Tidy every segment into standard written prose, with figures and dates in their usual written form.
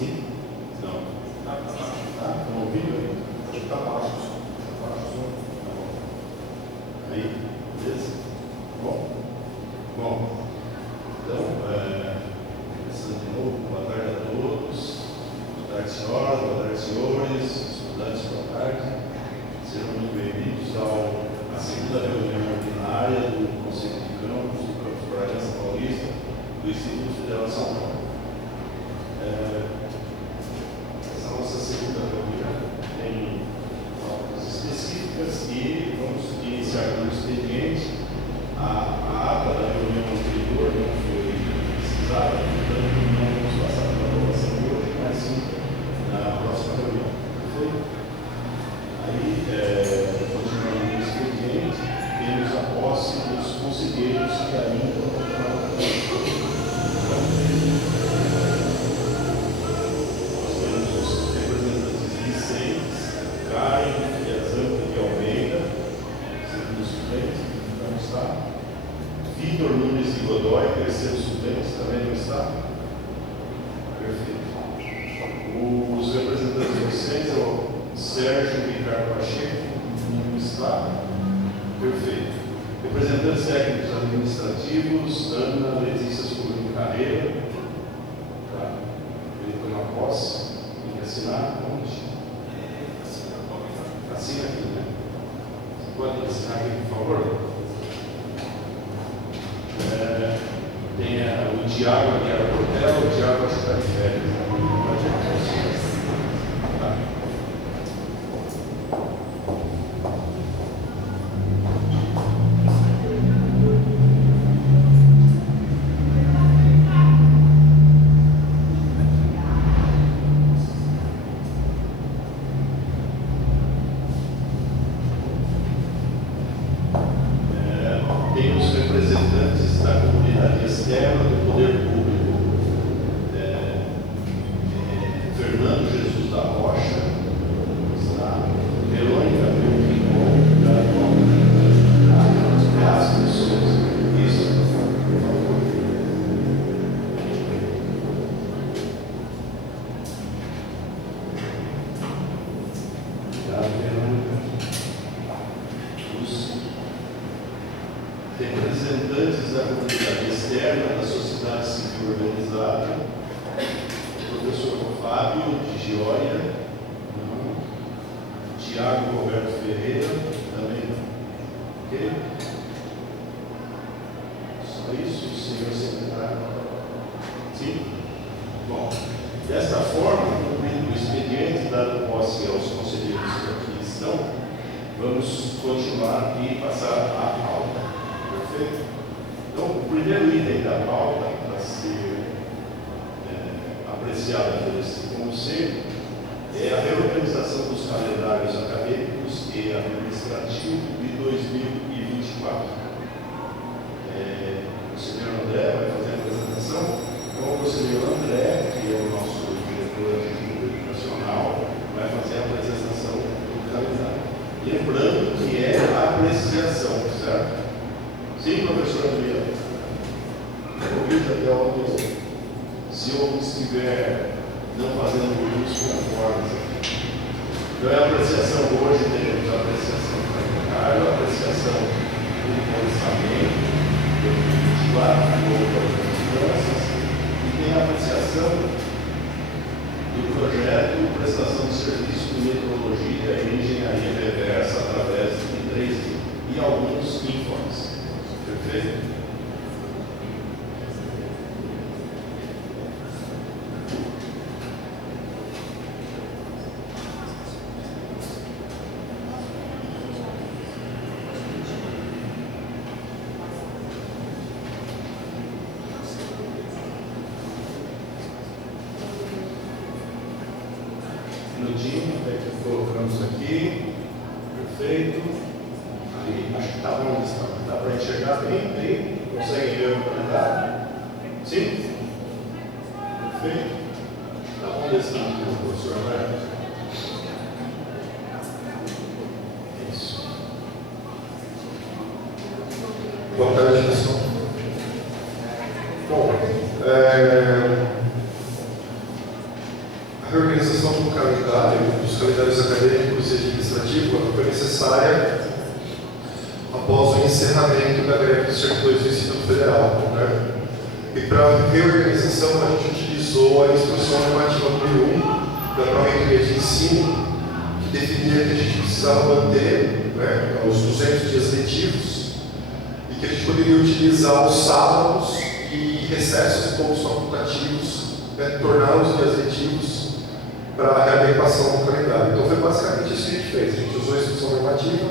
Sim? Não. Estão ouvindo? Acho que está baixo. Está baixo o som. Tá bom. Aí, beleza? Bom. Então, começando de novo, boa tarde a todos. Boa tarde, senhoras, boa tarde, senhores, estudantes, boa tarde. Sejam muito bem-vindos à segunda reunião ordinária do Conselho de Campos, do Campus Bragança Paulista, do Instituto Federal de São Paulo. Essa nossa segunda reunião tem pautas específicas e vamos iniciar com o expediente. A ata da reunião anterior não foi precisada, portanto não vamos passar pela aprovação de hoje, mas sim na próxima reunião. Perfeito? Aí, continuando no expediente, temos a posse dos conselheiros que ainda não foram eleitos. Nós temos os representantes Vicentes, Caio, Piazanca de Almeida, segundo suplente, não está. Vitor Nunes de Godoy, terceiro suplente, também não está. Perfeito. Os representantes vocês é o Sérgio Ricardo Pacheco, não está. Perfeito. Representantes técnicos administrativos, Ana Letícia Sobrinho Carreira. Tá. Ele foi na posse. Tem que assinar onde? Assina aqui, né? Você pode assinar aqui, por favor? Tem o Tiago aqui, a Portela, o Tiago acho que está de férias. Tá. Tem os representantes da comunidade externa do poder público, Fernando Jesus da Rocha, está, Verônica Belchinon, as pessoas, isso, por favor. Verônica. Representantes da comunidade externa, da sociedade civil organizada, o professor Fábio de Gioia, Tiago Roberto Ferreira, também não. Ok? Só isso, senhor secretário? Sim? Bom, desta forma, cumprindo o expediente, dado posse aos conselheiros que aqui estão, vamos continuar e passar a pauta. Perfeito? Então, o primeiro item da pauta para ser apreciado por esse conselho é a reorganização dos calendários acadêmicos e administrativos de 2024. O conselheiro André vai fazer a apresentação. Então, o conselheiro André, que é o nosso diretor educacional, vai fazer a apresentação do calendário. Lembrando que é a apreciação, certo? Sim, professor Adriano. Corrija até onde, se eu estiver não fazendo uso conforme. Então, é a apreciação hoje, temos a apreciação do calendário, a apreciação do orçamento, do 24, das finanças, e tem a apreciação do projeto de prestação de serviço de metrologia e engenharia reversa através de 3D e alguns informes. Perfeito? Minutinho, colocamos aqui. Perfeito. Aí, acho que está bom, dá para enxergar bem, consegue ver o calendário? Sim? Perfeito. Está bom desse lado, professor Alberto? Isso. Boa tarde, pessoal. Bom, calendários acadêmicos e administrativos, ela foi necessária após o encerramento da greve dos servidores do Instituto Federal, né? E para reorganização, a gente utilizou a Instrução Normativa número 1 da Pró-Reitoria de Ensino, que definia que a gente precisava manter, né, os 200 dias letivos e que a gente poderia utilizar os sábados e recessos e poucos facultativos, né, tornar os dias letivos para a readequação do calendário. Então foi basicamente isso que a gente fez. A gente usou a Instrução Normativa,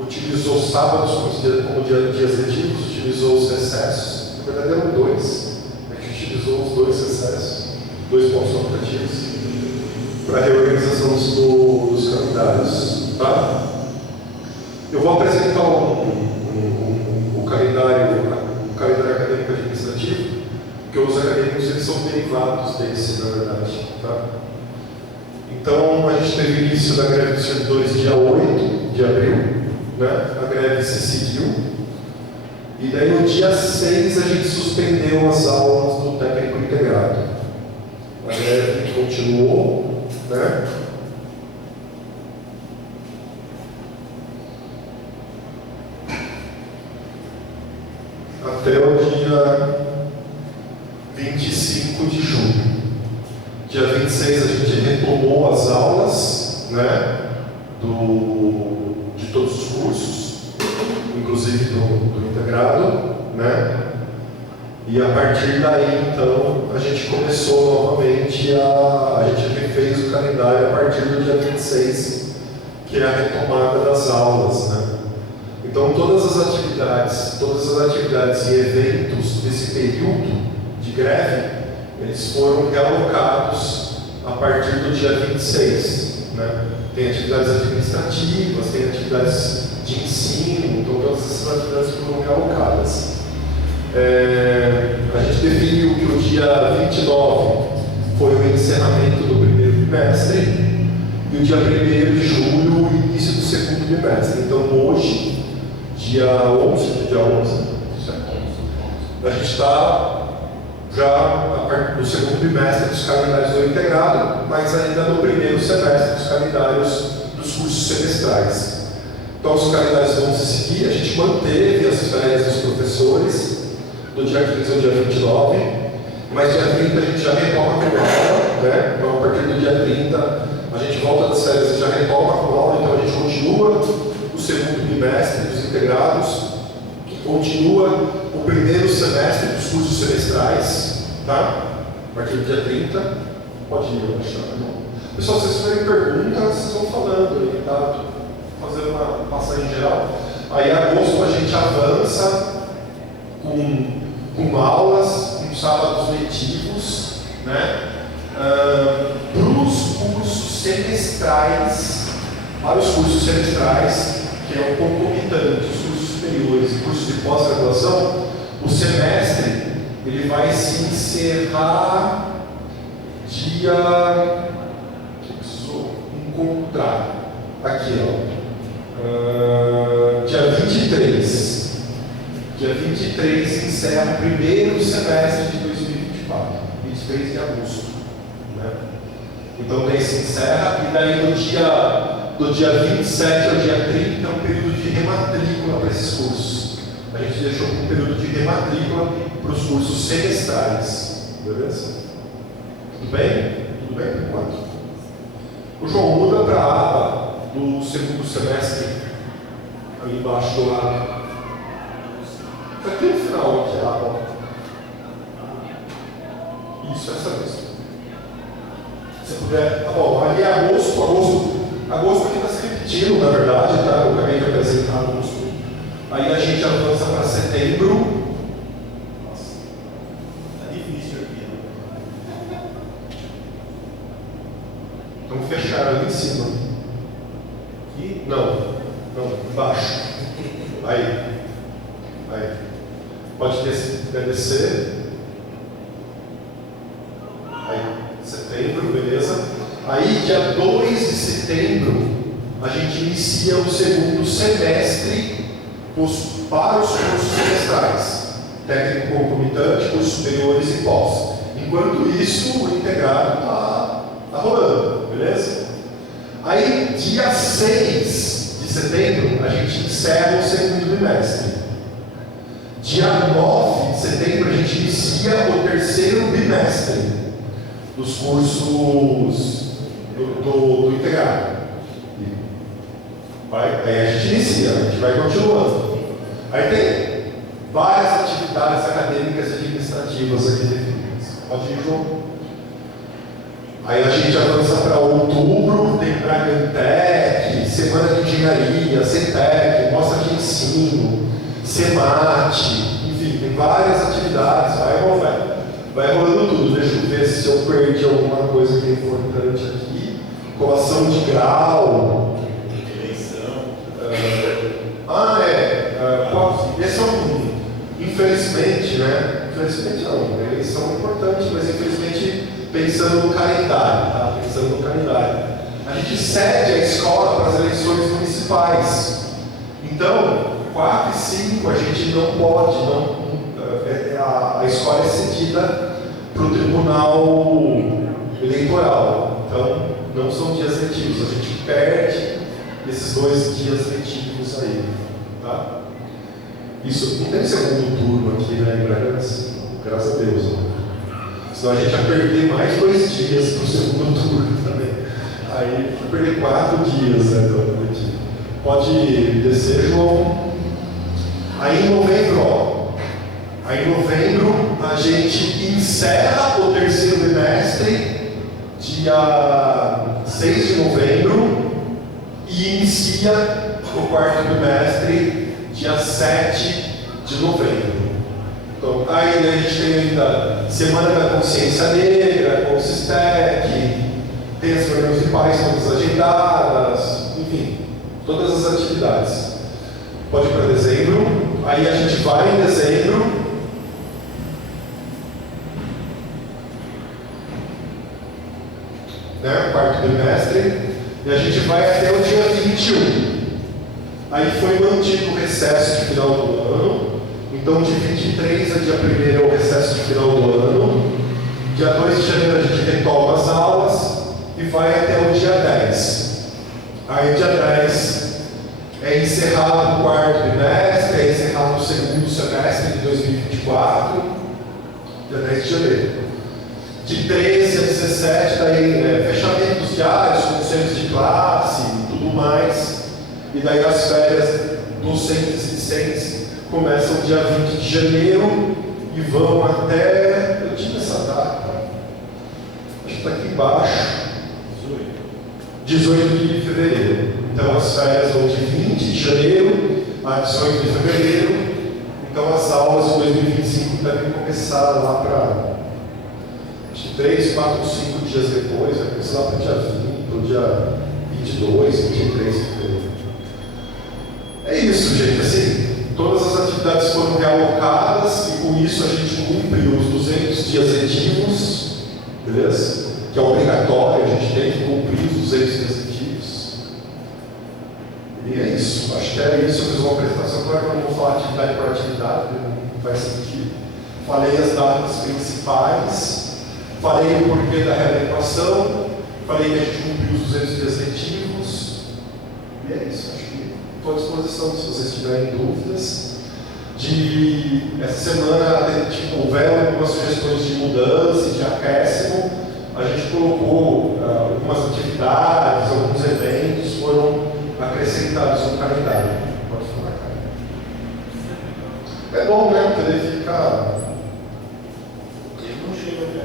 utilizou os sábados como dias letivos, utilizou os recessos. Na verdade eram dois. A gente utilizou os dois recessos, 2 pontos facultativos, para a reorganização dos calendários. Tá? Eu vou apresentar o calendário acadêmico administrativo, porque os acadêmicos eles são derivados desse, na verdade. Tá? Então, a gente teve início da greve dos servidores dia 8 de abril, né? A greve se seguiu. E daí no dia 6 a gente suspendeu as aulas do técnico integrado. A greve continuou, né? Até o dia 25 de junho. Dia 26 a gente retomou as aulas, né? De todos os cursos, inclusive do integrado, né? E a partir daí, então, a gente começou novamente a gente refez o calendário a partir do dia 26, que é a retomada das aulas, né? Então, todas as atividades e eventos desse período de greve, eles foram realocados a partir do dia 26, né? Tem atividades administrativas, tem atividades de ensino, então todas essas atividades foram realocadas. A gente definiu que o dia 29 foi o encerramento do primeiro bimestre e o dia 1º de julho o início do segundo bimestre. Então hoje, dia 11, a gente está já no segundo bimestre dos calendários do integrado, mas ainda no primeiro semestre dos calendários dos cursos semestrais. Então os calendários vão se seguir, a gente manteve as férias dos professores do dia 15 ao dia 29, mas dia 30 a gente já retoma com aula, né? Então a partir do dia 30 a gente volta das férias e já retoma com aula, então a gente continua o segundo bimestre dos integrados, continua o primeiro semestre dos cursos semestrais, tá? A partir do dia 30, pode ir, eu achar, não. Pessoal, se vocês tiverem perguntas, vocês vão falando aí, tá? Tô fazendo uma passagem geral. Aí em agosto a gente avança com aulas, com sábados letivos, né? Para os cursos semestrais, que é o concomitante, os cursos superiores e cursos de pós-graduação, o semestre ele vai se encerrar dia. Preciso encontrar aqui, ó. Dia 23. Dia 23 encerra o primeiro semestre de 2024, 23 de agosto. Né? Então daí se encerra, e daí do dia 27 ao dia 30 é um período de rematrícula para esses cursos. A gente deixou um período de rematrícula para os cursos semestrais. Beleza? Tudo bem? Tudo bem por enquanto? O João muda para a aba do segundo semestre, ali embaixo do lado. Aqui no final, aqui a aba. Isso, essa mesmo. Se puder, tá bom, ali é agosto aqui está se repetindo, na verdade, tá? Eu acabei de apresentar agosto. Aí a gente avança para setembro. Nossa, tá difícil aqui, né? Vamos fechar ali em cima. Aqui? Não, embaixo. Aí. Pode descer. Aí, setembro, beleza. Aí, dia 2 de setembro, a gente inicia o segundo semestre para os cursos semestrais. Técnico concomitante, cursos superiores e pós. Enquanto isso, o integrado está rolando, beleza? Aí, dia 6 de setembro, a gente encerra o segundo bimestre. Dia 9 de setembro, a gente inicia o terceiro bimestre dos cursos do integrado. Aí a gente inicia, a gente vai continuando. Aí tem várias atividades acadêmicas e administrativas aqui definidas. Pode ir, João? Aí a gente avança para outubro, tem Bragantec, Semana de Engenharia, CETEC, Mostra de Ensino, SEMAT, enfim, tem várias atividades, vai rolando tudo. Deixa eu ver se eu perdi alguma coisa que é importante aqui. Colação de grau. Esse é um, infelizmente, né? Infelizmente não, a eleição é importante, mas infelizmente pensando no calendário, tá? Pensando no calendário. A gente cede a escola para as eleições municipais. Então, 4 e 5 a gente não pode, a escola é cedida para o Tribunal Eleitoral. Então, não são dias letivos, a gente perde esses 2 dias letivos aí, tá? Isso não tem segundo turno aqui, né, em Bragança? Graças a Deus, né? Senão a gente ia perder mais 2 dias para o segundo turno também. Aí vai perder 4 dias, né, do letivo. Pode descer, João. Aí em novembro, a gente encerra o terceiro bimestre, dia 6 de novembro, e inicia o quarto bimestre, dia 7 de novembro. Então, aí a gente tem ainda Semana da Consciência Negra, com o SISTEC, tem as reuniões de pais todas agendadas, enfim, todas as atividades. Pode ir para dezembro, aí a gente vai em dezembro, né, quarto bimestre, e a gente vai até o dia 21. Aí foi mantido o recesso de final do ano, então de 23 a dia 1º é o recesso de final do ano, dia 2 de janeiro a gente retoma as aulas e vai até o dia 10. Aí dia 10 é encerrado o quarto bimestre, é encerrado o segundo semestre de 2024, dia 10 de janeiro. De 13 a 17, daí fechamento dos diários, conselhos de classe e tudo mais. E daí as férias docentes e discentes começam dia 20 de janeiro e vão até, eu tinha essa data, acho que está aqui embaixo, 18 de fevereiro. Então as férias vão de 20 de janeiro a 18 de fevereiro. Então as aulas de 2025 devem começar lá para 3, 4, 5 dias depois, vai começar lá para o dia 20, para o dia 22, 23 de fevereiro. É isso, gente. Assim, todas as atividades foram realocadas e com isso a gente cumpre os 200 dias letivos, beleza? Que é obrigatório, a gente tem que cumprir os 200 dias letivos. E é isso. Acho que é isso. Eu fiz uma apresentação, claro que eu não vou falar atividade por atividade, não faz sentido. Falei as datas principais, falei o porquê da readequação, falei que a gente cumpriu os 200 dias letivos. E é isso. Acho que estou à disposição se vocês tiverem dúvidas. Essa semana houveram algumas sugestões de mudança e de acréscimo. A gente colocou algumas atividades, alguns eventos foram acrescentados no calendário. Pode falar, cara. É bom, né? Poder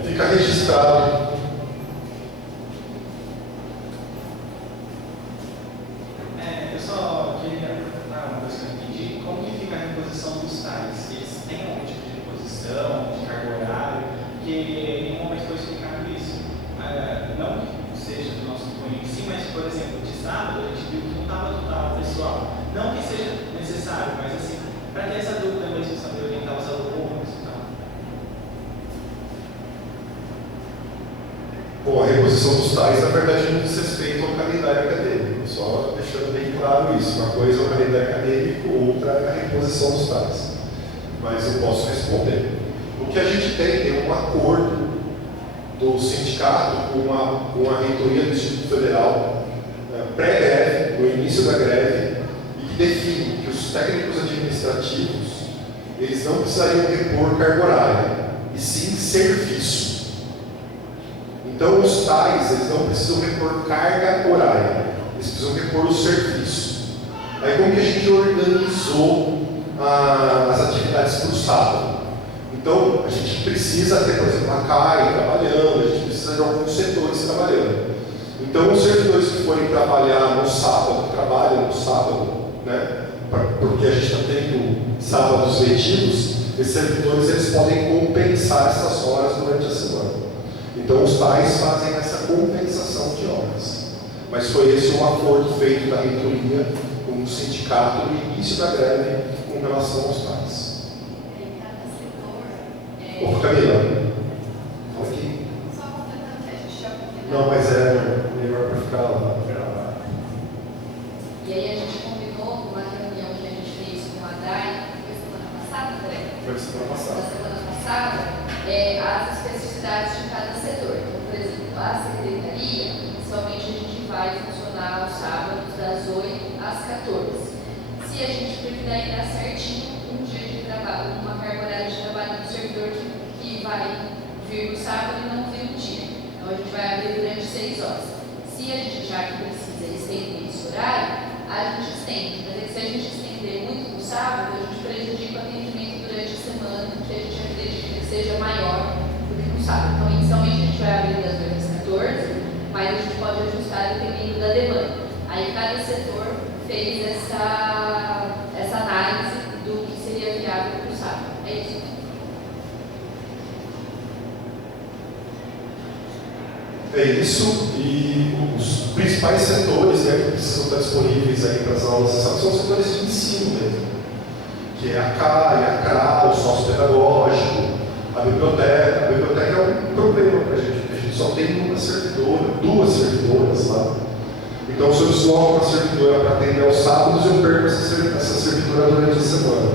fica registrado. Eu só queria perguntar uma coisa que eu entendi. Como que fica a reposição dos tais? Eles têm algum tipo de reposição, de carga horária? Porque em nenhum momento foi explicado isso. Não que seja do nosso cunho em si, mas, por exemplo, de sábado a gente viu que não estava total pessoal. Não que seja necessário, mas assim, para ter essa dúvida mesmo, saber orientar os alunos e tal. Bom, a reposição dos tais, na verdade, não diz respeito ao calendário acadêmico, só deixando bem claro isso. Uma coisa é o calendário acadêmico, outra é a reposição dos tais. Mas eu posso responder. O que a gente tem um acordo do sindicato com a reitoria do Instituto Federal pré-greve, no início da greve, e que define que os técnicos administrativos eles não precisariam repor carga horária, e sim serviço. Então os tais eles não precisam repor carga horária, eles precisam repor o serviço. Aí como que a gente organizou as atividades para o sábado? Então a gente precisa ter, por exemplo, a CAI trabalhando, a gente precisa de alguns setores trabalhando. Então os servidores que forem trabalhar no sábado, trabalham no sábado, né? Porque a gente está tendo sábados letivos, esses servidores eles podem compensar essas horas durante a semana. Então os tais fazem essa compensação de horas. Mas foi esse o acordo feito da reitoria com o sindicato no início da greve com relação aos tais. Ô, Camila, fala aqui. Não, mas é melhor para ficar lá. E aí a gente combinou numa reunião que a gente fez com a DAI, foi semana passada, né? Foi semana passada. Na semana passada, as especificidades de cada setor. Então, por exemplo, a secretaria, inicialmente a gente vai funcionar aos sábados das 8 às 14. Se a gente preferir dar certinho um dia de trabalho, uma carga horária de trabalho do servidor que vai vir no sábado e não vir no dia. Então a gente vai abrir durante 6 horas. Se a gente já que precisa estender esse horário, a gente estende. Mas é que se a gente estender muito no sábado, a gente prejudica o atendimento durante a semana, que a gente acredita que seja maior do que no sábado. Então, inicialmente a gente vai abrir das 8 às 14, mas a gente pode ajustar dependendo da demanda. Aí cada setor fez essa análise do que seria viável para o sábado. É isso. É isso, e os principais setores, né, que precisam estar disponíveis aí para as aulas são os setores de ensino mesmo, que é a CAI, a CRA, o sócio pedagógico, a biblioteca. A biblioteca é um problema para a gente, porque a gente só tem uma servidora, 2 servidoras lá. Então, se eu desloco uma servidora para atender aos sábados, eu perco essa servidora durante a semana.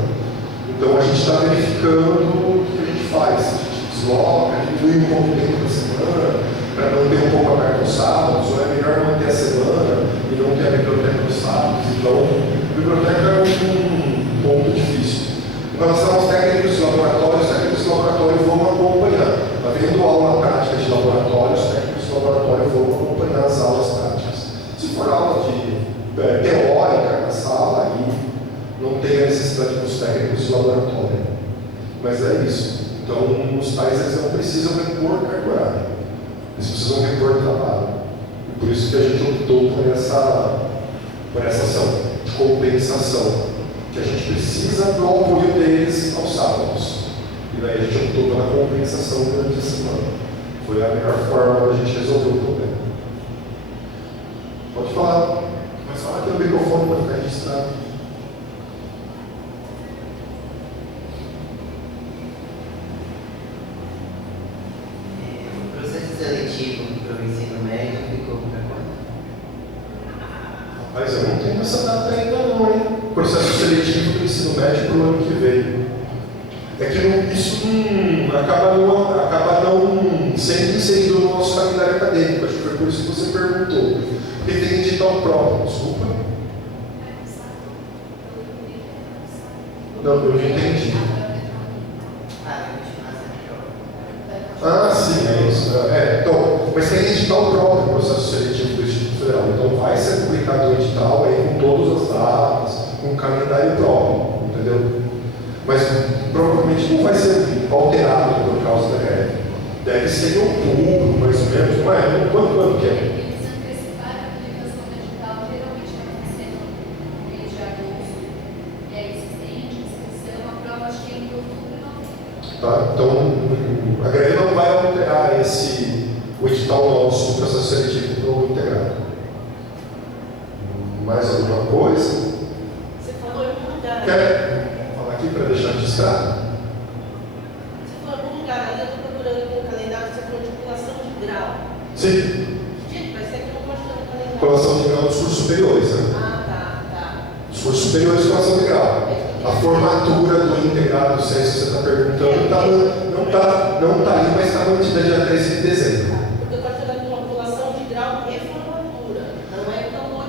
Então, a gente está verificando o que a gente faz. A gente desloca, diminui um pouco tempo da semana, para manter um pouco aberto aos sábados, ou é melhor manter a semana e não ter a biblioteca nos sábados. Então, a biblioteca é um ponto difícil. Em relação aos técnicos de laboratório, os técnicos de laboratório vão acompanhar. Havendo aula prática de laboratório, os técnicos de laboratório vão acompanhar as aulas práticas. Se for aula teórica na sala, aí não tem a necessidade dos técnicos de laboratório. Mas é isso. Então, os pais eles não precisam repor carga horária. Eles precisam repor trabalho. E por isso que a gente optou por essa ação de compensação, que a gente precisa do apoio deles aos sábados. E daí a gente optou pela compensação durante a semana. Foi a melhor forma da gente resolver o problema. Pode falar. Mas fala aqui no microfone para ficar registrado. O processo seletivo para o ensino médio ficou para quando? Mas eu não tenho essa data ainda não, hein? Processo seletivo do ensino médio para o ano que vem. É que isso acaba não sendo inserido no nosso calendário acadêmico. Acho que foi por isso que você perguntou. Porque tem edital próprio, desculpa. Não, eu não entendi. Ah, sim, é isso. Então, mas tem edital próprio no processo seletivo do Instituto Federal. Então vai ser publicado o edital aí com todas as datas, com um calendário próprio, entendeu? Mas provavelmente não vai ser alterado por causa da greve. Deve ser em outubro, mais ou menos. Não é? Quando que é? Eles anteciparam a publicação do edital, geralmente vai acontecer no mês de agosto. E aí se estende, se uma prova, acho que em outubro não. Tá? Então, a greve não vai alterar o edital nosso do processo seletivo para o integrado. Mais alguma coisa? Você falou em algum lugar. Quer falar aqui para deixar registrado? Você falou em algum lugar, ali eu estou procurando aqui no calendário, você falou de colação de grau. Sim. Gente, vai ser que eu não gosto do calendário. Colação de grau dos cursos superiores, né? Ah, tá. Os cursos superiores, colação de grau. A formatura do integrado, se é isso que você está perguntando, não está ali, mas está mantida dia 13 de dezembro. Porque eu estou falando de uma colação de grau e formatura. Não é tão bom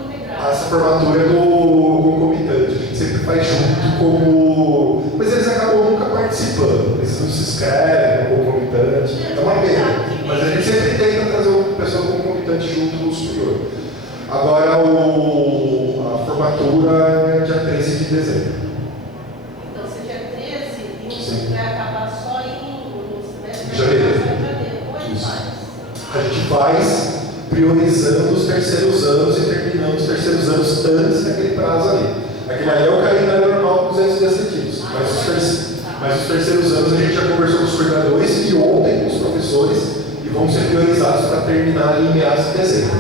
formatura do concomitante. A gente sempre faz junto como. Mas eles acabam nunca participando. Eles não se inscrevem como concomitante. É uma pena. Mas a gente sempre tenta trazer o pessoal concomitante junto do superior. Agora a formatura é dia 13 de dezembro. Então, se dia 13, Sim. vai acabar só no semestre Janeiro. Como é que Isso. faz? A gente faz priorizando os terceiros anos e terminando os terceiros anos antes daquele prazo ali. Aquele ali é o calendário normal com 200 dias letidos. Mas os terceiros anos a gente já conversou com os coordenadores e ontem com os professores e vão ser priorizados para terminar ali em meados de dezembro.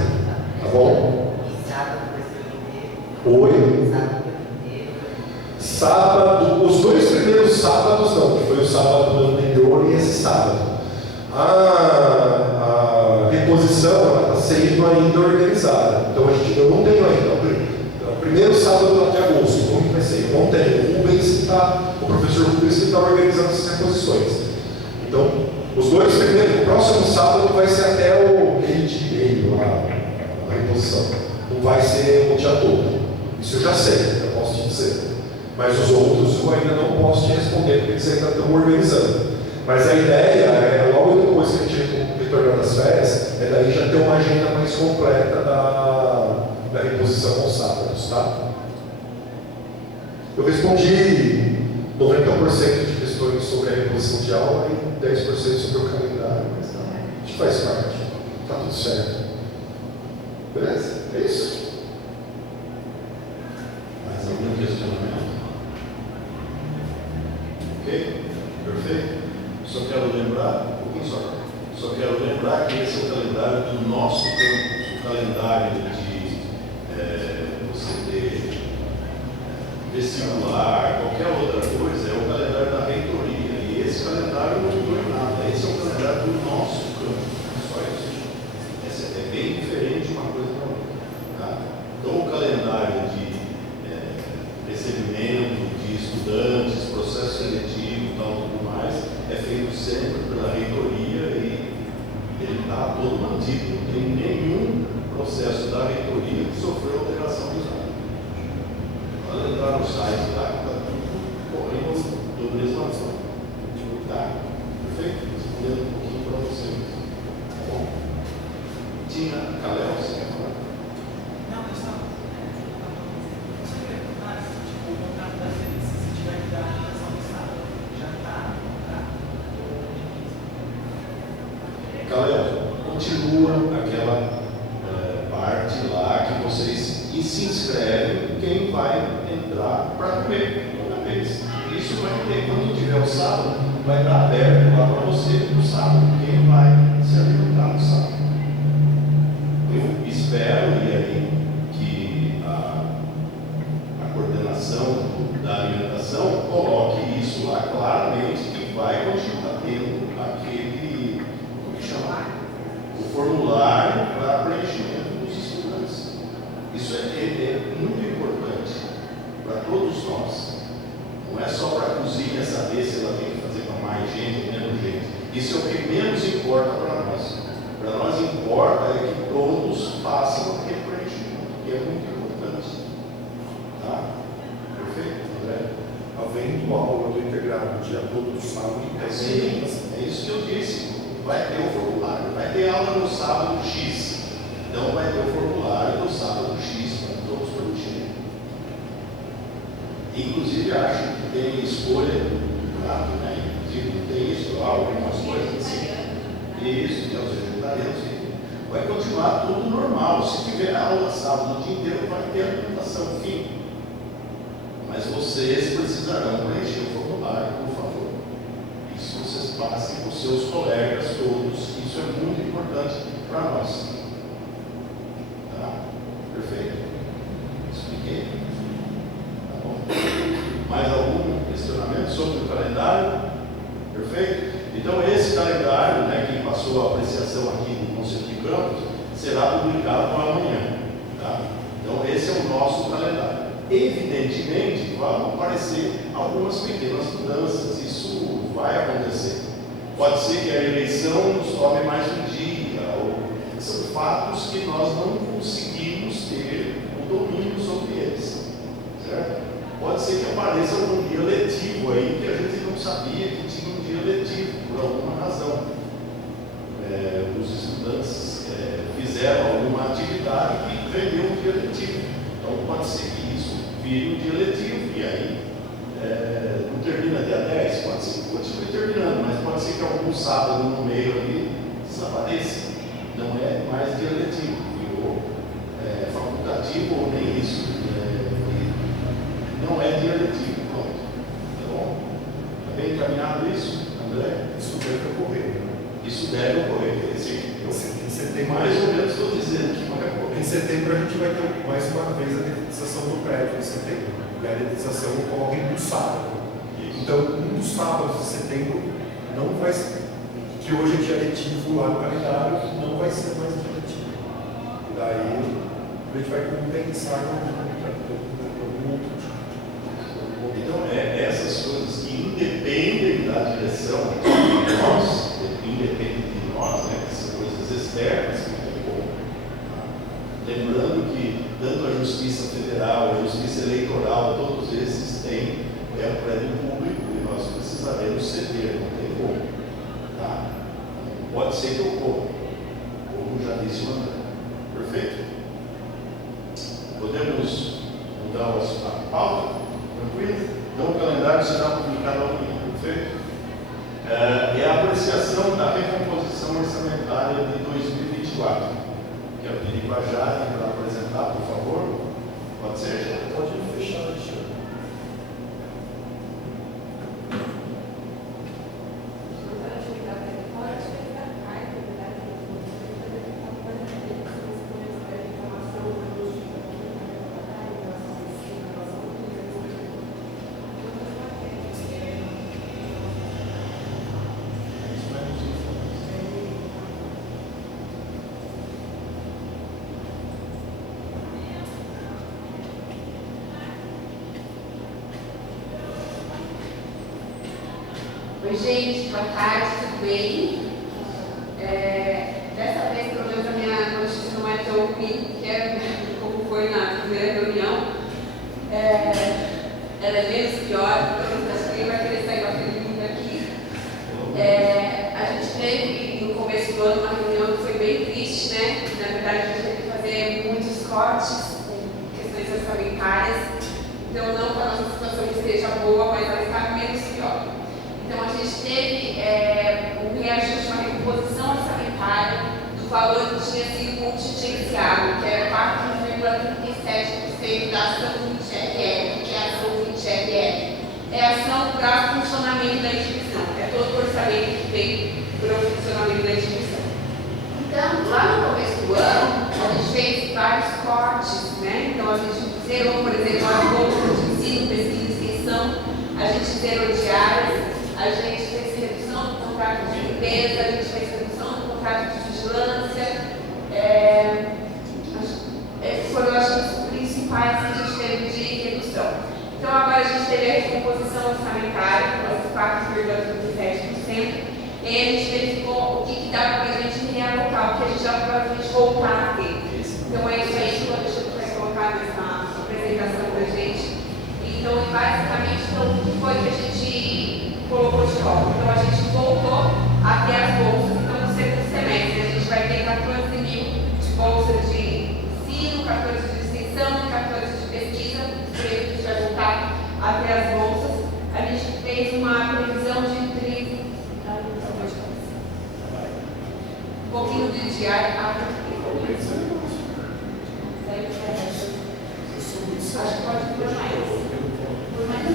Tá bom? Sábado vai ser o inteiro. Oi? Sábado inteiro. Sábado, os 2 primeiros sábados não, que foi o sábado anterior e esse sábado. A reposição está sendo ainda organizada. Então eu não tenho ainda. O primeiro sábado de agosto, como que vai ser? Eu não tenho. O professor Rubens que está organizando essas reposições. Então, os 2 primeiros, o próximo sábado vai ser até o meio lá, a reposição. Não vai ser o dia todo. Isso eu já sei, eu posso te dizer. Mas os outros eu ainda não posso te responder, porque eles ainda estão organizando. Mas a ideia é, logo depois que a gente retornar das férias, é daí já ter uma agenda mais completa da reposição aos sábados, tá? Eu respondi 90% de questões sobre a reposição de aula e 10% sobre o calendário, mas não, a gente faz parte, tá tudo certo. Beleza? É isso? Mais algum questionamento? Ok? Perfeito? Só quero lembrar, um pouquinho só quero lembrar que esse é o calendário do nosso campus, o calendário de você ter vestibular, qualquer outra coisa, é o calendário da reitoria. E esse calendário não mudou em nada, esse é o calendário do nosso campus, só isso. Esse é bem diferente uma coisa da outra. Tá? Então, o calendário de recebimento de estudantes, processo seletivo e tal, tudo mais, é feito sempre pela reitoria e ele está todo mantido. Não tem nenhum processo da reitoria que sofreu alteração dos dados. Pode entrar no site lá, que está tudo correndo do mesmo ação. Tá? Perfeito? Respondendo um pouquinho para vocês. Tá bom? Tinha Calel, você quer falar? Não, pessoal. Você quer perguntar tipo, o contrato da Feliz, se tiver que dar a aplicação do Estado, já está no contrato? Calel, continua aquela parte lá que vocês se inscrevem quem vai entrar para comer toda vez. Isso vai ter, quando tiver o sábado, vai estar aberto lá para você no sábado, quem vai se alimentar no sábado. Eu espero, e aí, que a coordenação da alimentação coloque isso lá claramente, que vai continuar tendo aquele, como chamar, o formulário para preenchimento dos estudantes. Isso é muito importante para todos nós. Não é só para a cozinha saber se ela tem que fazer com mais gente ou menos gente. Isso é o que menos importa para nós. Para nós importa é que todos façam aquele preenchimento, que é muito importante. Tá? Perfeito, André? Havendo aula do integrado dia todo sábado, Sim, é isso que eu disse. Vai ter o formulário, vai ter aula no sábado X. Então vai ter o formulário no sábado X para todos preencherem. Inclusive acho que tem escolha do prato, né? Inclusive tem isso, algumas coisas assim. Isso, que é os vegetarianos. Vai continuar tudo normal. Se tiver aula sábado o dia inteiro, vai ter alimentação, fim. Mas vocês precisarão preencher o formulário, por favor. Isso vocês passem com seus colegas todos. Isso é muito importante para nós. Tá? Perfeito? Expliquei? Tá bom? Mais algum questionamento sobre o calendário? Perfeito? Então esse calendário, né, que passou a apreciação aqui do Conselho de Campos, será publicado amanhã. Tá? Então esse é o nosso calendário. Evidentemente, vão aparecer algumas pequenas mudanças, isso vai acontecer. Pode ser que a eleição nos tome mais um dia, ou são fatos que nós não conseguimos ter domínio sobre eles, certo? Pode ser que apareça algum dia letivo aí que a gente não sabia que tinha um dia letivo, por alguma razão. Os estudantes fizeram alguma atividade que rendeu um dia letivo. Então pode ser que isso vire um dia letivo, e aí não termina dia 10, pode ser que continue terminando, mas pode ser que algum sábado no meio ali desapareça. Não é mais dia letivo, virou facultativo ou nem isso. Não é dia letivo, pronto. Tá bom? Está bem encaminhado isso, André? Isso deve ocorrer. Isso deve ocorrer. Em setembro, Mais ou menos estou dizendo que vai ocorrer. em setembro a gente vai ter mais uma vez a dedetização do prédio, em setembro. E a dedetização ocorre no sábado. Então, um dos sábados de setembro não vai ser, que hoje é dia letivo lá no calendário, não vai ser mais dia letivo. E daí a gente vai compensar algum outro. Então, essas coisas que independem da direção de nós, independem de nós, né, que são coisas externas, que não é bom. Lembrando que tanto a Justiça Federal, a Justiça Eleitoral, todos esses têm um prédio público e nós precisaremos ceder, não tem como. Tá? Pode ser que ocorra, como já disse o André. Perfeito? Podemos mudar a pauta? Tranquilo? Então o calendário será publicado amanhã, perfeito? É a apreciação da recomposição orçamentária de 2024. Quero pedir para a Jade para apresentar, por favor. Pode ser, Jade? Pode fechar, Alexandre. Oi, gente, boa tarde, tudo bem? Dessa vez, pelo menos, a minha notícia não é tão ruim, que é como foi na primeira reunião. Ela é menos pior, então acho que ninguém vai querer sair com a pergunta aqui. A gente teve, no começo do ano, uma reunião que foi bem triste, né? Na verdade, a gente teve que fazer muitos cortes com questões orçamentárias. Então, não que a nossa situação esteja boa, mas ela está menos pior. Então, a gente teve um reajuste, uma recomposição orçamentária do valor que tinha sido contingenciado, que era 4,37% da ação do INCHEC-R. O que é a ação do INCHEC-R? É a ação para o funcionamento da instituição, é todo o orçamento que vem para o funcionamento da instituição. Então, lá no começo do ano, a gente fez vários cortes, né? Então, a gente zerou, por exemplo, as bolsas de ensino, pesquisa e extensão, a gente zerou diárias. A gente fez redução do contrato de limpeza, a gente fez redução do contrato de vigilância. Foram os principais que a gente teve de redução. Então, agora a gente teve a recomposição orçamentária, com 4,37%, e aí a gente verificou o que dava para a gente realocar, o que a gente dava para a gente voltar a ter. Então, é isso aí que o Alexandre vai colocar nessa apresentação para a gente. Então, basicamente, o que foi que a gente colocou de volta? Então, a gente voltou a ter as bolsas. Então, no segundo semestre, a gente vai ter 14 mil de bolsas de ensino, 14 de extensão, 14 de pesquisa. Por isso, a gente vai voltar a ter as bolsas. A gente fez uma previsão de um pouquinho de diário. Acho que pode por mais. Por mais.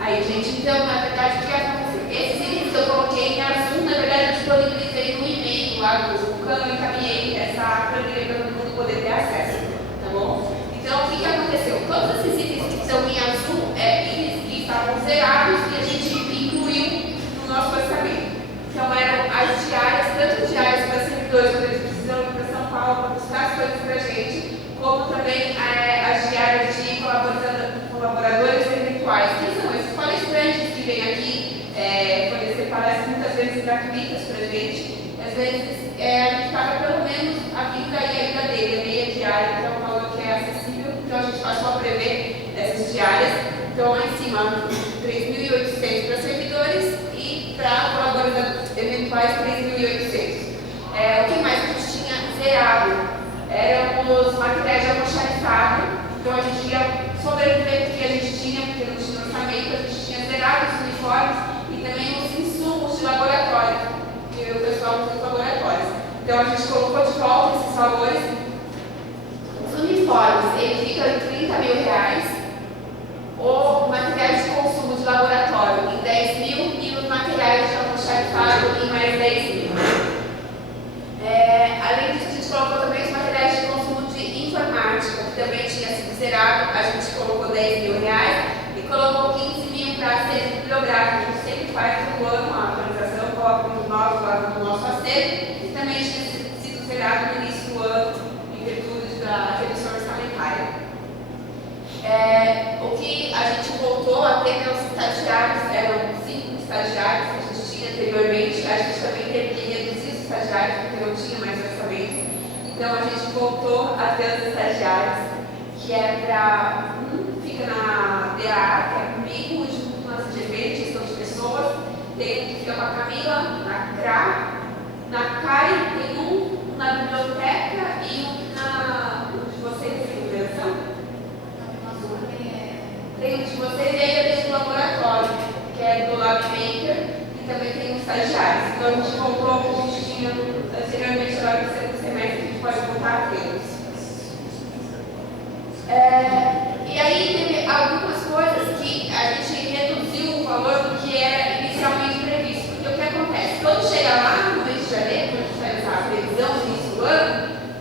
Aí, gente, então, na verdade, o que aconteceu? Esses itens que eu coloquei em azul, na verdade, eu disponibilizei no e-mail lá do Vulcano e encaminhei essa planilha para todo mundo poder ter acesso, tá bom? Então, o que aconteceu? Todos esses itens que estão em azul itens que estavam zerados e a gente incluiu no nosso orçamento. Então, eram as diárias, tanto diárias para servidores, quando eles precisam ir para São Paulo para buscar as coisas para a gente, como também as diárias de colaboradores eventuais. Quem são esses palestrantes que vêm aqui vezes a gente paga pelo menos a vinda e a ida dele, a meia diária, que é um valor que é acessível, então a gente passou a prever essas diárias. Então lá em cima, 3.800 para servidores e para colaboradores eventuais, 3.800. O que mais que a gente tinha zerado eram os materiais de almoxarifado, então a gente ia sobreviver porque a gente tinha, porque não tinha orçamento, a gente tinha zerado os uniformes e também os insumos de laboratório, que o pessoal usa nos laboratórios. Então a gente colocou de volta esses valores. Os uniformes, ele fica em R$30.000, o materiais de consumo de laboratório em 10 mil e os materiais de almoxarifado em mais 10 mil. Além disso, a gente colocou também os materiais de consumo de informática, que também tinha sido zerado, a gente colocou R$10.000 e colocou 15 mil para ser bibliográfico. A gente sempre faz no ano a atualização, coloca os novos lá no nosso acervo, e também tinha sido zerado no início do ano, em virtude da redução orçamentária. O que a gente voltou a ter os estagiários, eram 5 estagiários que a gente tinha anteriormente, a gente também teve que reduzir os estagiários porque não tinha mais orçamento. Então a gente voltou a ter os estagiários, que é para fica na DA, que é comigo, junto com as GP, gestão de pessoas, tem um que fica com a Camila, na CRA, na CAI, tem um na biblioteca e um na de vocês, segurança. Tem um de vocês e aí tem um laboratório, que é do LabMaker, e também tem um estagiário. Então a gente voltou ao que a gente tinha anteriormente, agora no segundo semestre, a gente pode voltar a tê-los. E aí teve algumas coisas que a gente reduziu o valor do que era inicialmente previsto. Porque o que acontece? Quando chega lá no mês de janeiro, quando a gente faz a previsão do início do ano,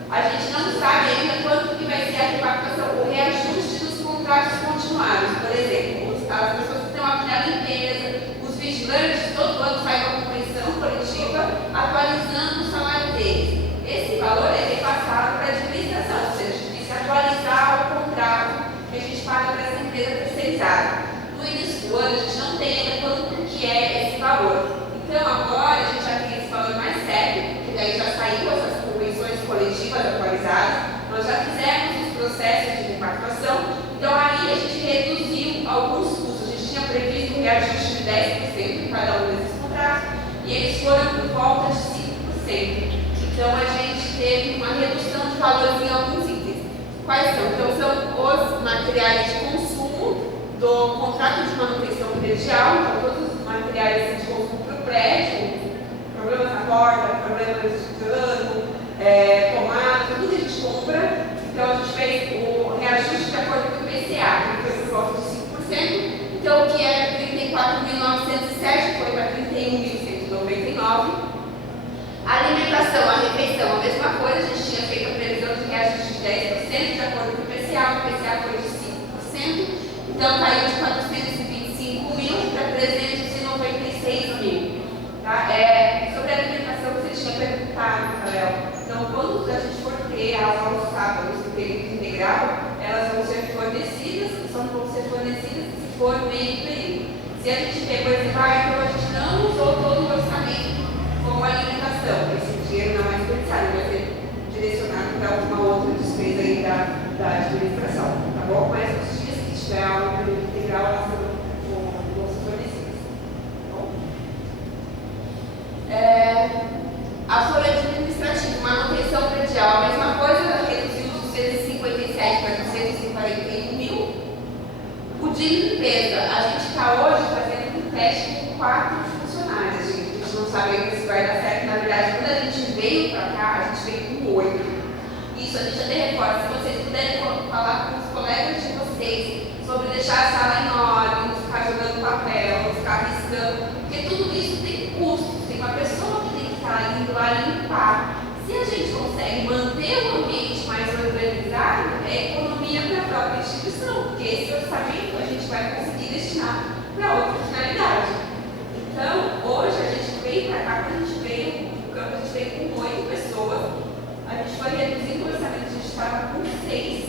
a gente não sabe ainda quanto que vai ser a repactuação, o reajuste dos contratos continuados. Por exemplo, as pessoas que estão aqui na limpeza, os vigilantes, todo ano faz uma convenção coletiva atualizando o salário deles. Esse valor é repassado para a administração, ou seja, a gente tem que atualizar o contrato que a gente paga para essa empresa terceirizada. No início do ano, a gente não tem ainda quanto que é esse valor. Então, agora, a gente já tem esse valor mais sério, porque daí já saiu essas convenções coletivas atualizadas, nós já fizemos os processos de repactuação, então aí a gente reduziu alguns custos. A gente tinha previsto um reajuste de 10% em cada um desses contratos, e eles foram por volta de 5%. Então, a gente teve uma redução de valores em alguns itens. Quais são? Então, são os materiais de consumo do contrato de manutenção predial, então todos os materiais de consumo para o prédio, problemas na porta, problemas de cano, tomada, tudo que a gente compra. Então, a gente fez o reajuste de acordo com o IPCA, que foi por volta de 5%. Então, o que era 34.907 foi para 31.199. A alimentação, a refeição, a mesma coisa, a gente tinha feito a previsão de reajuste de 10% de acordo com o IPCA foi de 5%, então caiu de 425 mil para 396 mil. Tá? Sobre a alimentação, você tinha perguntado, Rafael. Então, quando a gente for ter aula aos sábados no período integral, elas vão ser fornecidas, só não vão ser fornecidas se for meio período. Se a gente vê, por exemplo, então a gente não usou todo o orçamento com a alimentação, esse dinheiro não é desperdiçado, vai ser direcionado para alguma outra despesa aí da administração, tá bom? Mas os dias que tiver aula no período integral, elas vão ser fornecidas, tá bom? A folha administrativa, manutenção predial, a mesma coisa, reduziu de 257 para 241 mil. O de limpeza, a gente está hoje fazendo um teste com 4 funcionários, gente. A gente não sabe ainda se vai dar certo. Na verdade, quando a gente veio para cá, a gente veio com 8. Isso a gente até reforça. Se vocês puderem falar com os colegas de vocês sobre deixar a sala em ordem, não ficar jogando papel, não ficar riscando, porque tudo isso tem custos. Tem uma pessoa que tem que estar indo lá limpar. Se a gente consegue manter o ambiente mais organizado, é economia para a própria instituição, porque esse orçamento a gente vai conseguir destinar para outra finalidade. Então, hoje a gente veio para cá, quando a gente veio, no campo a gente veio com 8 pessoas, a gente foi reduzindo o orçamento, a gente estava com 6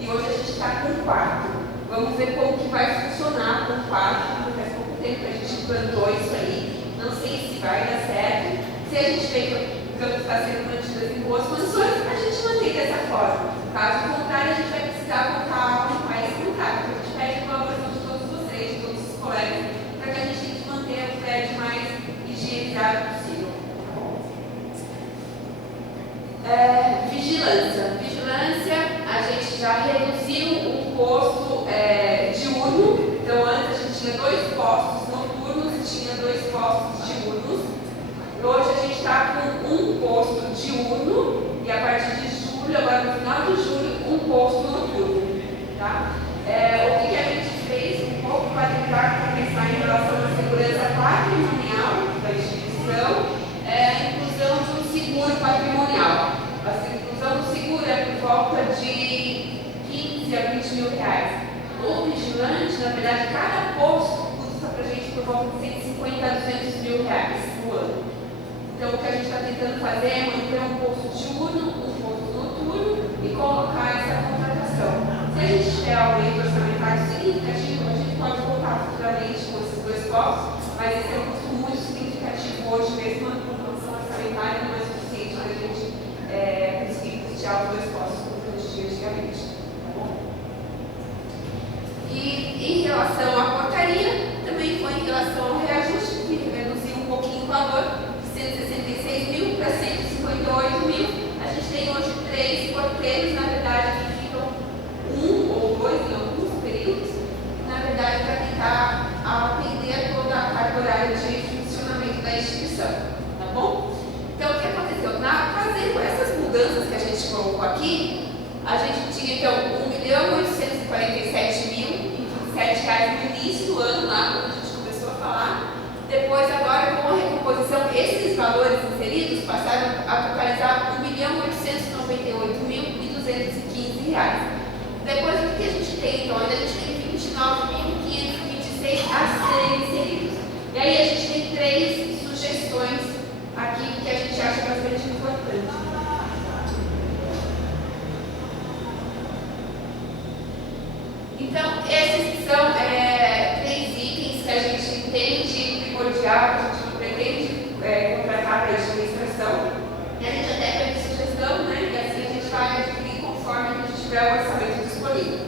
e hoje a gente está com 4. Vamos ver como que vai funcionar com 4, porque faz pouco tempo que a gente implantou isso aí, não sei se vai dar certo. Se a gente veio portanto está sendo mantidas em boas condições, a gente mantém dessa forma. Caso contrário, a gente vai precisar voltar a aumentar esse contrato. A gente pede a colaboração de todos vocês, de todos os colegas, para que a gente tente manter o prédio mais higienizado possível. Vigilância, a gente já reduziu o posto diurno. Então, antes a gente tinha 2 postos noturnos e tinha 2 postos diurnos. Hoje a gente está com 1 posto diurno e a partir de julho, agora no final de julho, 1 posto noturno. Tá? O que a gente fez um pouco para tentar começar em relação à segurança patrimonial da instituição é a inclusão de um seguro patrimonial. A inclusão do seguro é por volta de 15 a 20 mil reais. O vigilante, na verdade, cada posto custa para a gente por volta de 150 a 200 mil reais no ano. Então, o que a gente está tentando fazer é manter um posto diurno, um posto noturno e colocar essa contratação. Se a gente tiver aumento orçamentário significativo, a gente pode voltar futuramente com esses 2 postos, mas esse é um custo muito significativo hoje, mesmo a condição orçamentária não é suficiente para a gente conseguir custear os 2 postos como a gente tinha antigamente. Tá bom? E em relação à portaria, também foi em relação ao reajuste, que reduziu um pouquinho o valor, de 166 mil para 158 mil. A gente tem hoje 3 porteiros, na verdade, que ficam 1 ou 2 em alguns períodos, na verdade, para tentar atender toda a carga horária de funcionamento da instituição. Tá bom? Então, o que aconteceu? Fazendo essas mudanças que a gente colocou aqui, a gente tinha então R$1.847.027 no início do ano, lá quando a gente começou a falar. Depois, agora, com a recomposição, esses valores inseridos passaram a totalizar R$1.898.215. Depois, o que a gente tem? Então, ainda a gente tem 29.526 a serem inseridos. E aí, a gente tem 3 sugestões aqui que a gente acha bastante importante. Então, esses são 3 itens que a gente entende primordial, que a gente pretende contratar para a administração. E a gente até pede sugestão, né? E assim a gente vai adquirir conforme a gente tiver o orçamento disponível.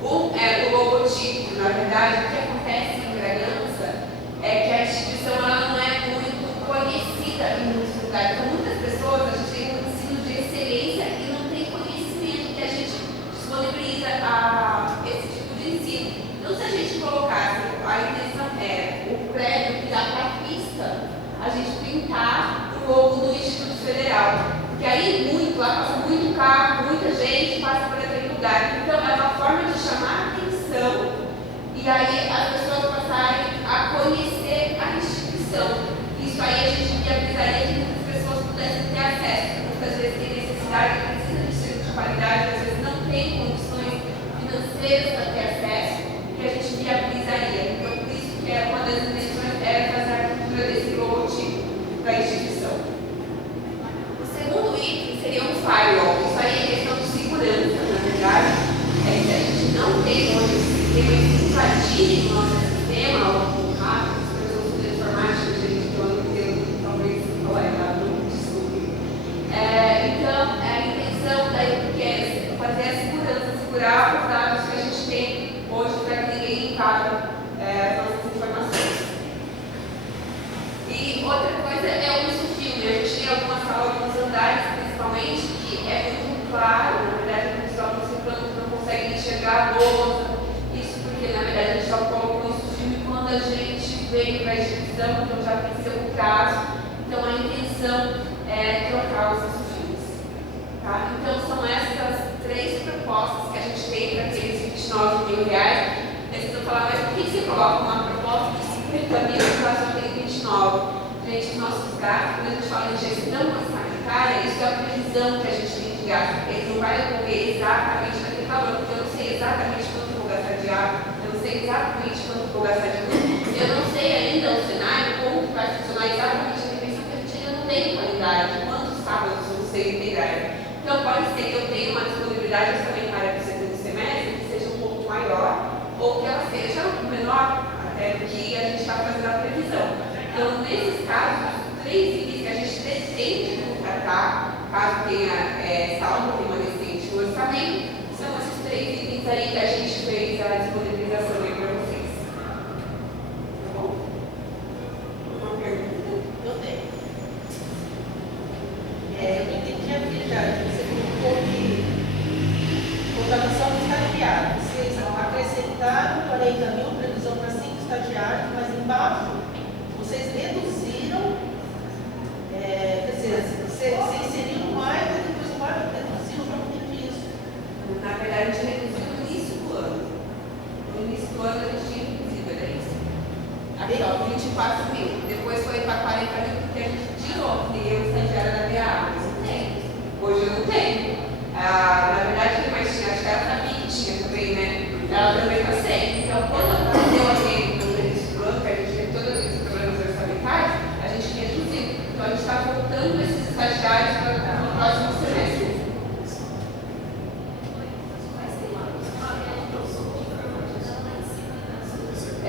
O logotipo, na verdade, o que acontece em Bragança é que a instituição ela não é muito conhecida em muitos lugares. Então, muitas pessoas, a gente tem um ensino de excelência e não tem conhecimento que a gente disponibiliza esse tipo de ensino. Então, se a gente colocasse, a intenção o prédio que dá para a pista, a gente pintar o logo do Instituto Federal. Porque aí, lá passa muito carro, muita gente passa por aquele lugar. Então, é uma forma de chamar a atenção e aí as pessoas passarem a conhecer a instituição. Isso aí a gente viabilizaria que muitas pessoas pudessem ter acesso. Muitas vezes tem necessidade, precisa de ensino de qualidade, às vezes não tem condições financeiras para ter acesso, que a gente viabilizaria. Então, por isso que uma das intenções era fazer a cultura desse logotipo da instituição. O segundo item seria um firewall. Isso aí é questão de segurança, na verdade. É que a gente não tem hoje esse sistema invadido no nosso sistema, ou hackers, pessoas de informática, a gente que eu não entendo, talvez falar errado, desculpe. Então, a intenção daí é fazer a segurança, segurar os dados que a gente tem hoje para que ninguém invada as nossas informações. E outra coisa é o uso filme. A gente tem algumas salas, alguns andares, principalmente, que é muito claro, na verdade, o pessoal não consegue enxergar a lousa. Isso porque, na verdade, a gente só colocou isso filme quando a gente veio para a instituição, então já venceu o prazo. Então, a intenção é trocar os filmes. Tá? Então, são essas 3 propostas que a gente tem para aqueles R$29 mil. Vocês vão falar, mas por que você coloca uma proposta de 50 mil e só tem 29? Gente, os nossos gastos, quando a gente fala em gestão orçamentária, isso é a previsão que a gente tem de gasto. Ele não vai ocorrer exatamente naquele valor, porque eu não sei exatamente quanto vou gastar de água, eu não sei exatamente quanto vou gastar de luz, eu não sei ainda o cenário, como vai funcionar exatamente a refeição, porque a gente ainda não tem qualidade, quantos sábados vão ser integrais. Então, pode ser que eu tenha uma disponibilidade orçamentária para o segundo semestre que seja um pouco maior, ou que ela seja menor, até porque a gente está fazendo a previsão. Então, nesses casos, 3 itens que a gente pretende contratar contratar, caso tenha saldo remanescente no orçamento. São esses 3 itens aí que a gente fez a disponibilização aí para vocês. Tá bom? Uma pergunta? Eu tenho. Eu entendi aqui já, que você colocou que contratação de estagiário. Vocês acrescentaram 40 mil, previsão para 5 estagiários, mas embaixo vocês reduziram, quer dizer, vocês inseriram mais, mas depois embaixo reduziram, não entendi isso. Na verdade, a gente reduziu no início do ano. No início do ano a gente tinha reduzido, era isso. Aqui, ó, 24 mil. Depois foi para 40 mil, porque a gente tirou, porque eu estagiária da minha área, mas não tem. Hoje eu não tenho. Na verdade, quem mais tinha? Acho que ela também tinha também, né? Ela também está sem. Então, quando aconteceu alguém no início do ano, que a gente teve todos esses problemas orçamentários, a gente reduziu. Então, a gente está voltando esses estagiários para o próximo semestre.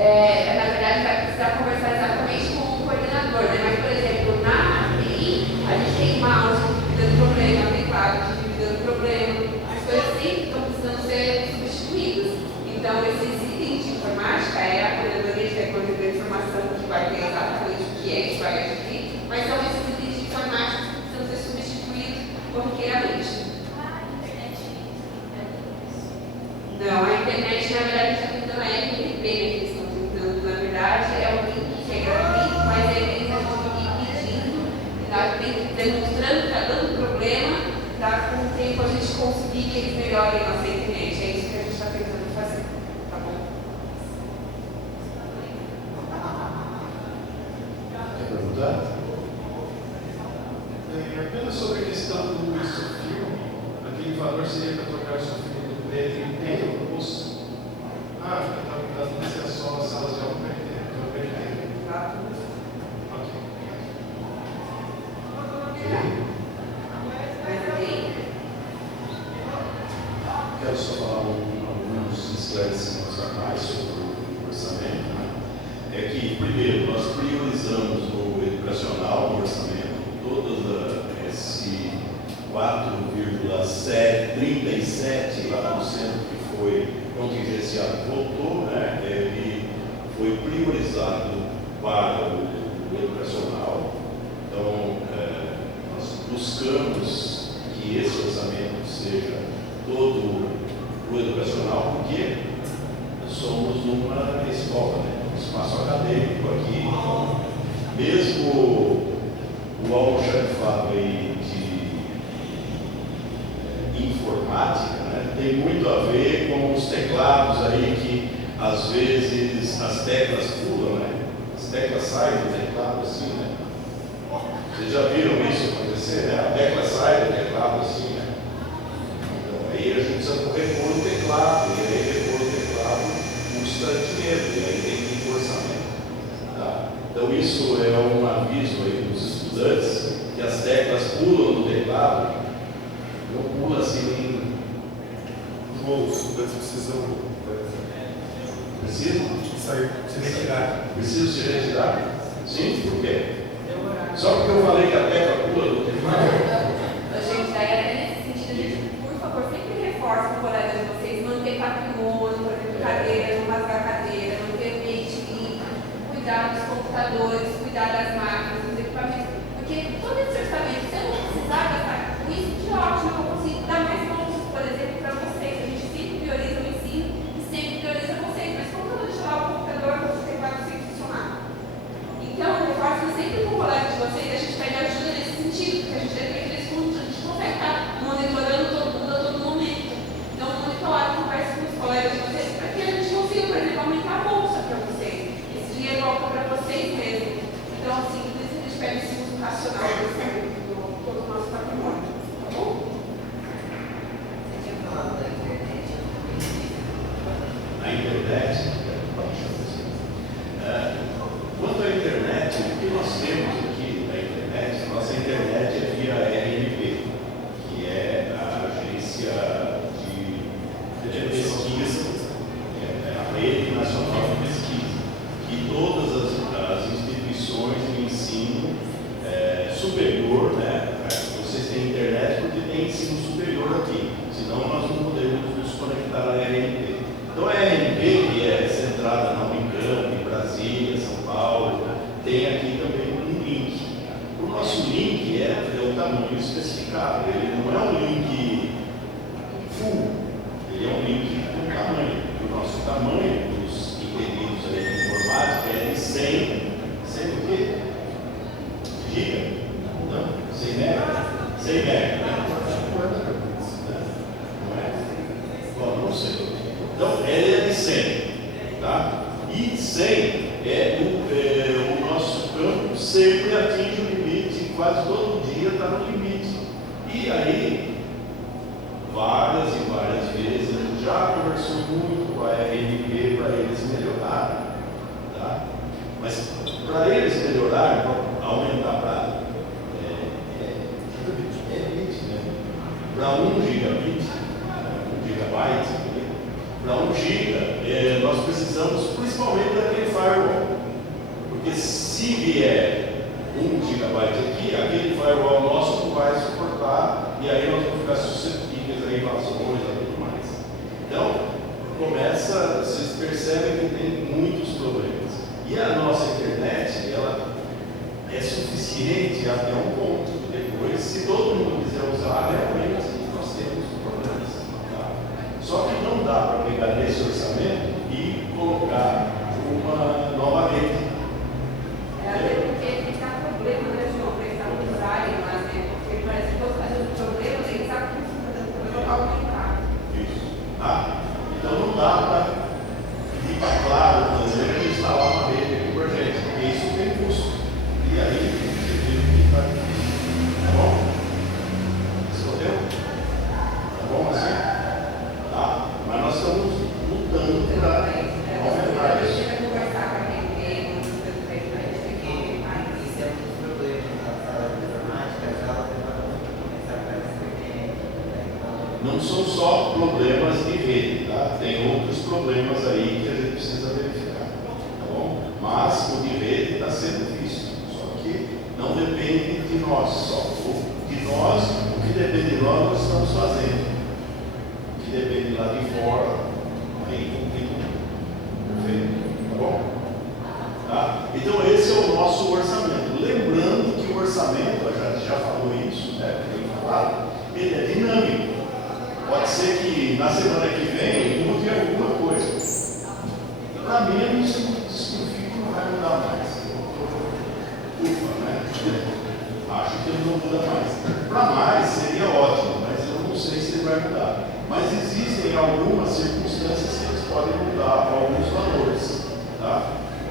Na verdade, vai precisar conversar exatamente com o coordenador, né? Mas, por exemplo, na API, a gente tem mouse dando problema, teclado dando problema, as coisas sempre estão precisando ser substituídas. Então, esses itens de informática é a coordenadoria de tecnologia da informação que vai ter exatamente o que é que vai adquirir, mas são esses itens de informática que precisam ser substituídos corriqueiramente. Não, a internet, na verdade, está tentando a RTP, né? Na verdade, é um link que é gratuito, mas eles estão pedindo, demonstrando que está dando problema, para com o tempo a gente conseguir que eles melhorem a nossa internet. É isso que a gente está tentando fazer, tá bom? Quer perguntar? Apenas sobre a questão do isofio, aquele valor seria para trocar o isofio do preto em tempo, então, não sei só as salas de aula Quero só falar alguns esclarecimentos a mais sobre o orçamento. Né? É que, primeiro, nós priorizamos no educacional, no orçamento, todas esse 4,37% que foi contingenciado voltou, né? Ele foi priorizado para o educacional. Então, nós buscamos que esse orçamento seja todo o educacional, porque somos uma escola, né? Um espaço acadêmico aqui. Então, mesmo o almoxarifado aí de informática, né, tem muito a ver com os teclados aí que às vezes as teclas pulam, né? As teclas saem do teclado assim, né? Vocês já viram isso acontecer, né? A tecla sai do teclado assim, né? Então aí a gente precisa repor o teclado, e aí repor o teclado custa dinheiro, e aí tem que ir orçamento. Tá? Então isso é um aviso aí dos estudantes, que as teclas pulam do teclado, não pula assim. Os estudantes precisam sair, se retirar. Preciso se retirar? Sim, por quê? Só porque eu falei que a tecla pula do teclado? Gente, daí até nesse sentido, por favor, sempre reforce com o colega de vocês, manter patrimônio, por exemplo, cadeira, não rasgar cadeira, manter ambiente limpo, cuidar dos computadores, cuidar das máquinas, dos equipamentos, porque todo esse orçamento, se eu não precisar gastar com isso, que ótimo, eu consigo dar mais mãos, por exemplo, para vocês. A gente sempre prioriza o ensino e sempre prioriza vocês, mas como eu vou deixar o computador, você vai conseguir funcionar? Então, eu faço sempre com o colega de vocês, a gente pede ajuda nesse sentido, porque a gente depende desse mundo, a gente consegue estar monitorando todo mundo a todo momento. Então, monitora, conversa com os colegas de vocês, para que a gente consiga, por exemplo, aumentar a bolsa para vocês. Esse dinheiro volta para vocês mesmo. Então, assim, por isso a gente pede esse uso racional do todo o nosso patrimônio. Tá bom? Você tinha falado da internet? Na internet, quanto à internet, o que nós temos aqui na internet, nossa internet é via RNP, que é a agência de pesquisa, a Rede Nacional de Pesquisa, que todas as instituições de ensino superior, né, você para a RNP. Então a RNP, que é centrada na Unicamp, em Brasília, São Paulo, tem aqui também um link. O nosso link é o tamanho especificado, ele não é um link full, ele é um link com tamanho. O nosso tamanho dos entendidos aí de informática é de 100 o quê? Giga? Não? 100 mega? 100 mega, né? Não é? Bom, não sei. Então, ele é de 100, tá? E 100 o nosso campo sempre atinge o limite, quase todo dia está no limite. E aí, várias e várias vezes, a gente já conversou muito com a RNP para eles melhorarem, tá? Mas para eles melhorarem, para aumentar para para 1 gigabit, 1 gigabyte, para 1 giga, nós precisamos principalmente daquele firewall. Porque se vier 1 gigabyte aqui, aquele firewall nosso não vai suportar, e aí nós vamos ficar suscetíveis a invasões e tudo mais. Então, vocês percebem que tem muitos problemas. E a nossa internet, ela é suficiente até um ponto. Depois, se todo mundo quiser usar, realmente nós temos problemas. Tá? Só que não dá para pegar nesse orçamento e colocar uma nova rede. Até porque está problema da João, prestar um usuário, mas porque parece que estou fazendo problema, nem sabe o que está fazendo para aumentar. Isso. Tá? Então não dá para ficar claro, fazer e instalar uma rede aqui por gente, porque isso tem custo. E aí, você viu que está difícil. Tá bom? Respondeu? Tá bom assim? Tá? Mas nós estamos lutando para aumentar isso. Eu vou conversar com a RNP, com os prefeitos, para a gente ter que Isso é um dos problemas da sala de informática, a sala demora muito para começar a aparecer. Não são só problemas de rede, tá? Tem outros problemas aí que a gente precisa verificar, tá bom? Mas o de rede está sendo visto, só que não depende de nós só. O que depende de nós estamos fazendo. O que depende lá de fora, aí complica. Perfeito? Tá bom? Tá? Então esse é o nosso orçamento. Lembrando que o orçamento, a gente já falou isso, né? Tem falado, ele é dinâmico. Pode ser que na semana que vem mude alguma coisa. Para mim, eu desconfio que não vai mudar mais. Ufa, né? Acho que ele não muda mais. Para mais seria ótimo, mas eu não sei se ele vai mudar. Mas existem algumas circunstâncias que eles podem mudar alguns valores, tá?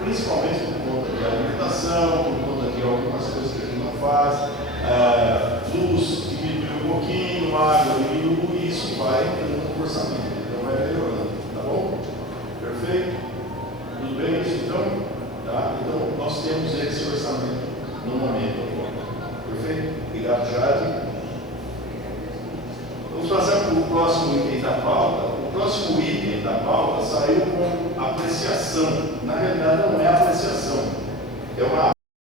Principalmente por conta de alimentação, por conta de algumas coisas que a gente não faz. Luz diminuiu um pouquinho, água diminuiu, e isso vai entrando no orçamento, então vai melhorando, tá bom? Perfeito? Tudo bem isso então? Tá? Então nós temos esse orçamento no momento agora. Perfeito? Obrigado, Jade. Vamos passar para o próximo item da pauta. O próximo item da pauta saiu com apreciação. Na realidade não é apreciação, é uma